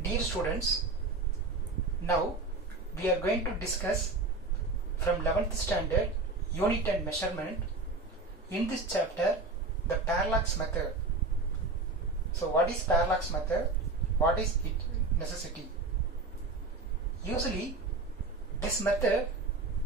Dear students, now we are going to discuss from 11th standard unit and measurement. In this chapter, the parallax method. So what is parallax method? What is its necessity? Usually this method,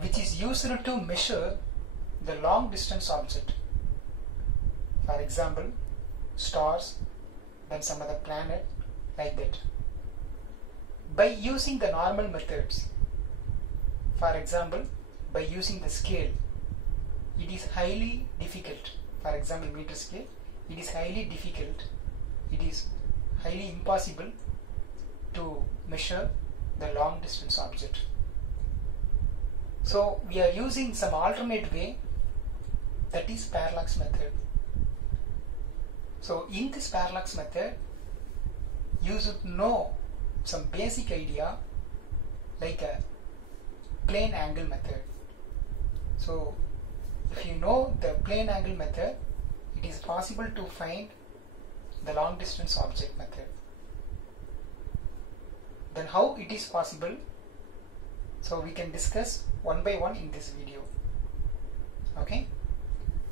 which is used to measure the long distance object, for example stars, then some other planet, like that, by using the normal methods. For example, by using the scale, it is highly difficult. For example, meter scale, it is highly difficult, it is highly impossible to measure the long distance object. So we are using some alternate way, that is parallax method. So in this parallax method, you should know some basic idea like a plane angle method. So if you know the plane angle method, it is possible to find the long distance object method. Then how it is possible? So we can discuss one by one in this video. Okay,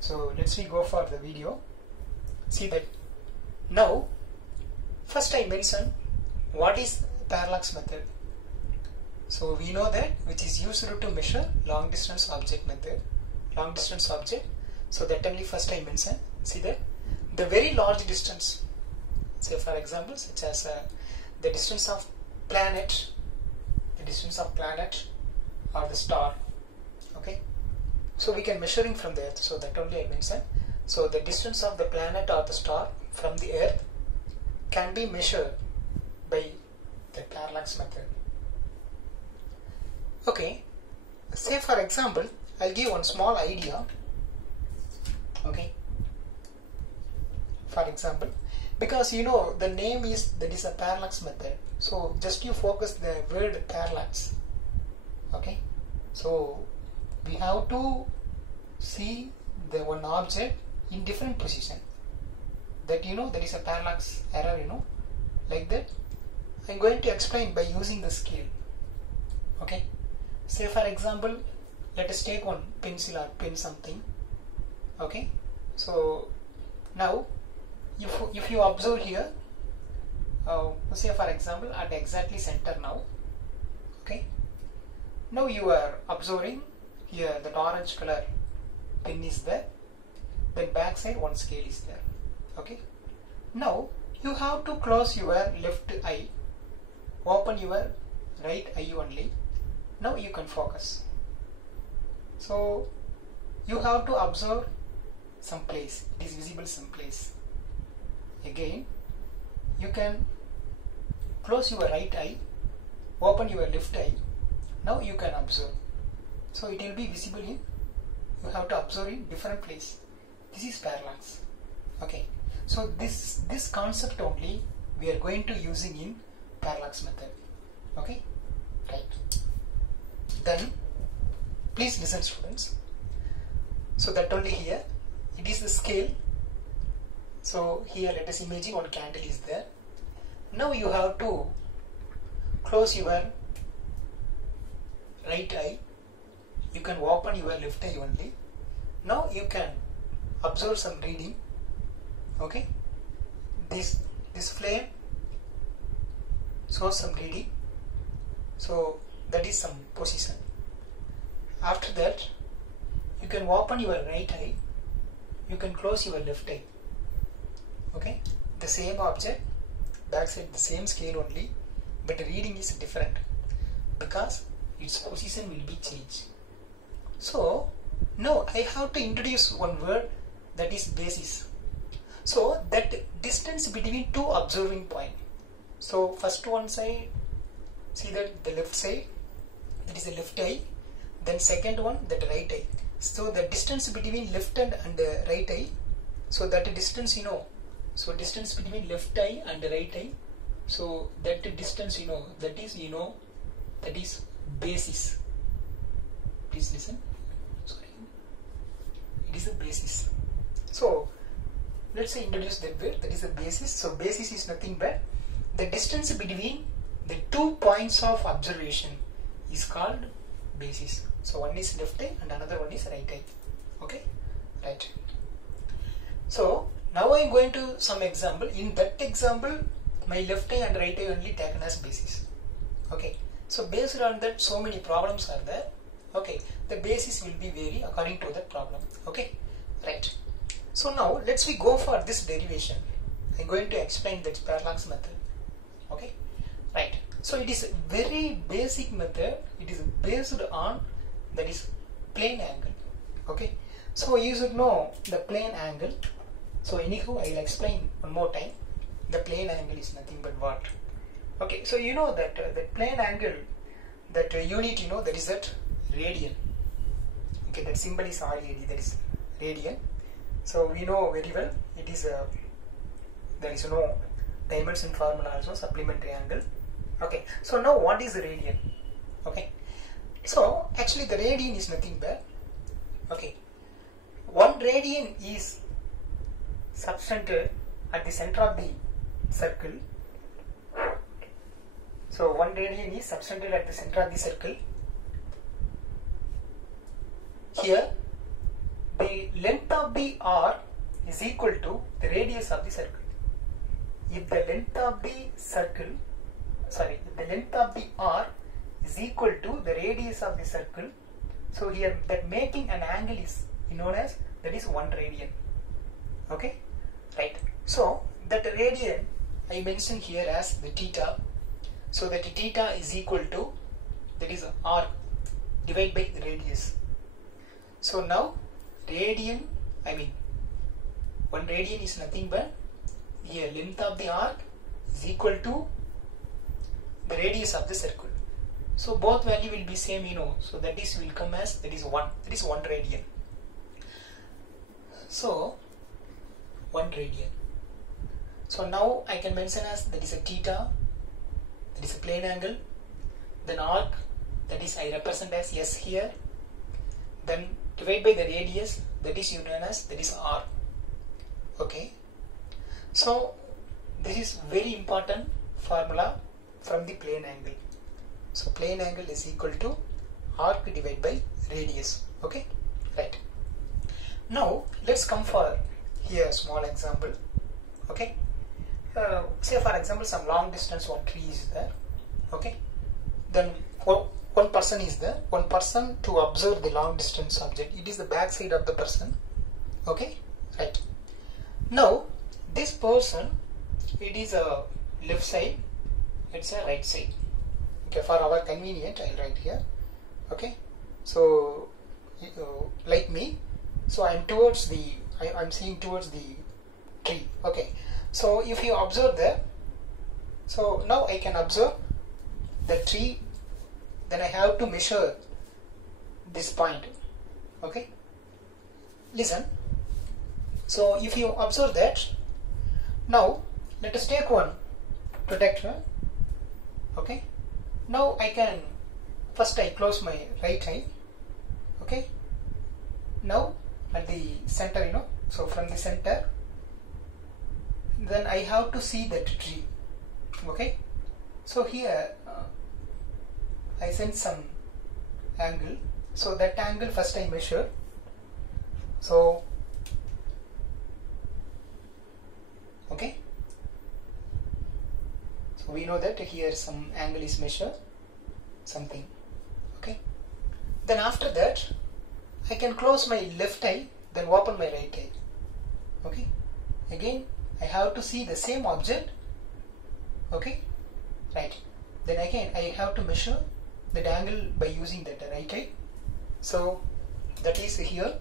so let's go for the video. See that now first I mention what is parallax method. So we know that which is used to measure long distance object method, long distance object. So that only first I mention. See that the very large distance, say for example such as the distance of planet, or the star. Okay, so we can measuring from the earth, so that only I mention. So the distance of the planet or the star from the earth can be measured by the parallax method. Okay, say for example I'll give one small idea. Okay, for example, because you know the name is, that is a parallax method, so just you focus the word parallax. Okay, so we have to see the one object in different position, that you know there is a parallax error, you know, like that. I'm going to explain by using the scale. Okay, say for example let us take one pencil or pen something. Okay, so now if you observe here, say for example at exactly center now. Okay, now you are observing here that orange color pen is there, then back side one scale is there. Okay, now you have to close your left eye, open your right eye only. Now you can focus. So you have to observe some place, it is visible some place. Again you can close your right eye, open your left eye. Now you can observe. So it will be visible in, you have to observe in different place. This is parallax. Okay, so this concept only we are going to using in parallax method. Okay, right. Then please listen students. So that only here it is the scale. So here let us imagine one candle is there. Now you have to close your right eye, you can open your left eye only. Now you can observe some reading. Okay, this flame shows some reading, so that is some position. After that you can open your right eye, you can close your left eye. Okay, the same object, backside the same scale only, but the reading is different because its position will be changed. So now I have to introduce one word, that is basis. So that distance between two observing point. So first one side, see that the left side, that is the left eye, then second one, that right eye. So the distance between left and right eye, so that distance you know, so distance between left eye and right eye, so that distance you know, that is that is basis. Please listen. Sorry, it is a basis. So let's say introduce that word, that is a basis. So basis is nothing but the distance between the 2 points of observation is called basis. So one is left eye and another one is right eye. Okay, right. So now I am going to some example. In that example, my left eye and right eye only taken as basis. Okay, so based on that, so many problems are there. Okay, the basis will be vary according to that problem. Okay, right. So now let's go for this derivation. I am going to explain that parallax method. Okay, right. So it is a very basic method. It is based on that is plane angle. Okay, so you should know the plane angle. So anyhow, I will explain one more time. The plane angle is nothing but what? Okay, so you know that the plane angle, that unit, you know, that is that radian. Okay, that symbol is RAD, that is radian. So we know very well it is there is no dimension formula also, supplementary angle. Okay, so now what is the radian? Okay, so actually the radian is nothing but, okay, 1 radian is subtended at the center of the circle. So 1 radian is subtended at the center of the circle. Here the length of the arc is equal to the radius of the circle. If the length of the circle, sorry, if the length of the arc is equal to the radius of the circle, so here that making an angle is known as, that is 1 radian. Okay, right. So that radian I mentioned here as the theta. So that theta is equal to, that is arc divided by the radius. So now radian, I mean 1 radian is nothing but here length of the arc is equal to the radius of the circle. So both value will be same, you know. So that is will come as, that is 1. That is 1 radian. So 1 radian. So now I can mention as, that is a theta, that is a plane angle, then arc, that is I represent as S here, then divide by the radius, that is known as, that is R. Okay, so this is very important formula from the plane angle. So plane angle is equal to arc divided by radius. Okay, right. Now let's come for here a small example. Okay, say for example some long distance one tree is there. Okay, then one person is there, one person to observe the long distance object. It is the back side of the person. Okay, right. Now this person, it is a left side, it's a right side. Okay, for our convenient I'll write here. Okay, so like me, so I'm towards the, I'm seeing towards the tree. Okay, so if you observe there, so now I can observe the tree, then I have to measure this point. Okay, listen. So if you observe that, now let us take one protector. Okay, now I can, first I close my right eye. Okay, now at the center, you know, so from the center, then I have to see that tree. Okay, so here I send some angle, so that angle first I measure. So okay, so we know that here some angle is measured, something. Okay, then after that I can close my left eye, then open my right eye. Okay, again I have to see the same object. Okay, right. Then again I have to measure that angle by using that right eye. So that is here.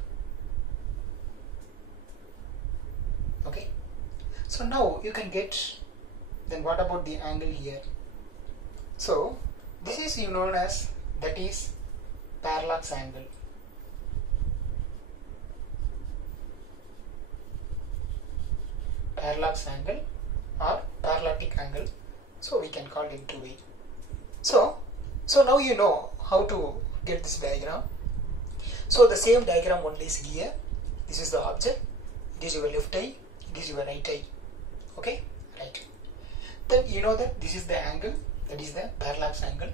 Okay, so now you can get, then what about the angle here? So this is known as, that is parallax angle. Parallax angle or parallactic angle, so we can call it two way. So now you know how to get this diagram. So the same diagram only is here. This is the object, it is your left eye, it is your right eye. Okay, right. then you know that this is the angle, that is the parallax angle.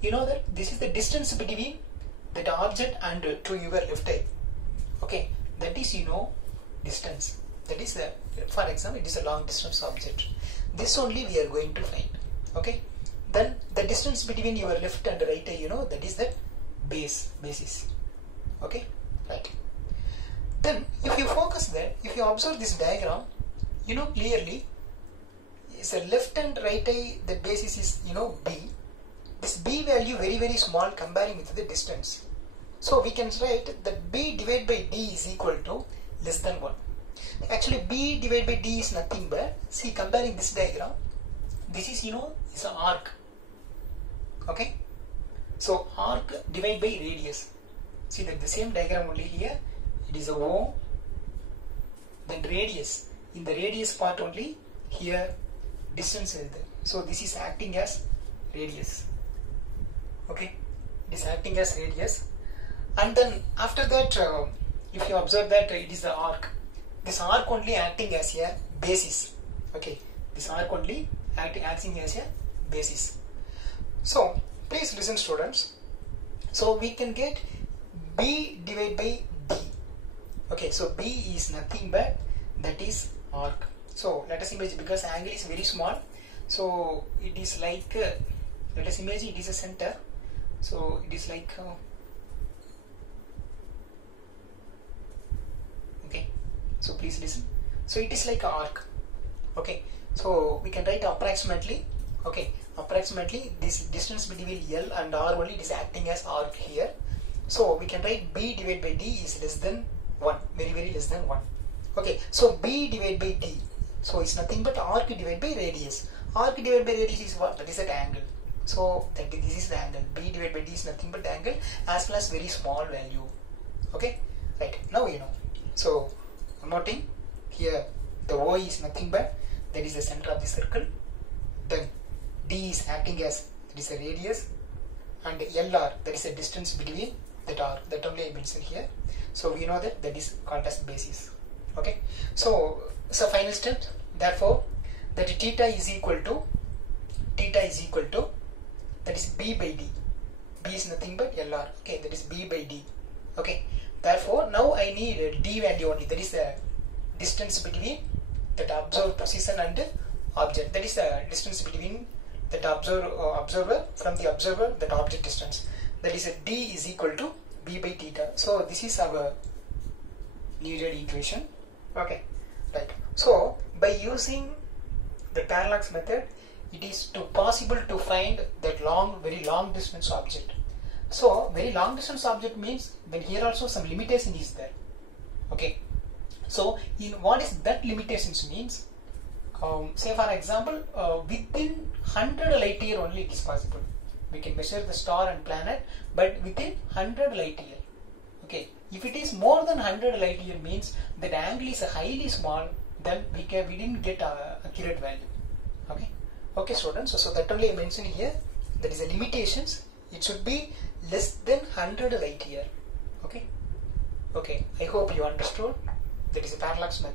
You know that this is the distance between that object and to your left eye. Okay, that is, you know, distance. That is the, for example, it is a long distance object. This only we are going to find. Okay, then the distance between your left and right eye, you know, that is the basis. Okay, right. Then if you focus there, if you observe this diagram, you know clearly is a left and right eye, the basis is, you know, B. This B value very small comparing with the distance. So we can write that B divided by D is equal to less than 1. Actually B divided by D is nothing but, see, comparing this diagram, this is, you know, is an arc. Okay, so arc divided by radius. See that the same diagram only here, it is a O, then radius, in the radius part only, here distance is there. So this is acting as radius. Okay, it is acting as radius, and then after that if you observe that it is the arc, this arc only acting as a basis. Okay, this arc only acting as a basis. So please listen, students. So we can get B divided by D. Okay, so B is nothing but that is arc. So let us imagine, because angle is very small, so it is like let us imagine it is a center. So it is like okay, so please listen. So it is like an arc. Okay, so we can write approximately. Okay, approximately this distance between L and R only, it is acting as arc here. So we can write B divided by D is less than 1, very less than 1. Okay, so B divided by D, so it's nothing but arc divided by radius. Arc divided by radius is what? That is an angle. So this is the angle. B divided by D is nothing but the angle, as well as very small value. Okay, right, now you know. So one more thing, here the O is nothing but that is the center of the circle, then D is acting as, that is a radius, and LR, that is a distance between that R, that only I mentioned here. So we know that that is called as basis. Okay, so final step, therefore that theta is equal to that is B by D. B is nothing but LR. Okay, that is B by D. Okay, therefore now I need a D value only, that is the distance between that observed position and object, that is the distance between that observer from the observer, that object distance, that is a D is equal to B by theta. So this is our needed equation. Okay, right. So by using the parallax method, it is possible to find that very long distance object. So very long distance object means, then here also some limitation is there. Okay, so in what is that limitations means, say for example within 100 light year only it is possible. We can measure the star and planet, but within 100 light year. Okay, if it is more than 100 light year means that angle is highly small, then we didn't get accurate value. Okay, okay students, so that only I mentioned here, that is the limitations, it should be less than 100 light year. Okay, okay, I hope you understood. That is a parallax method.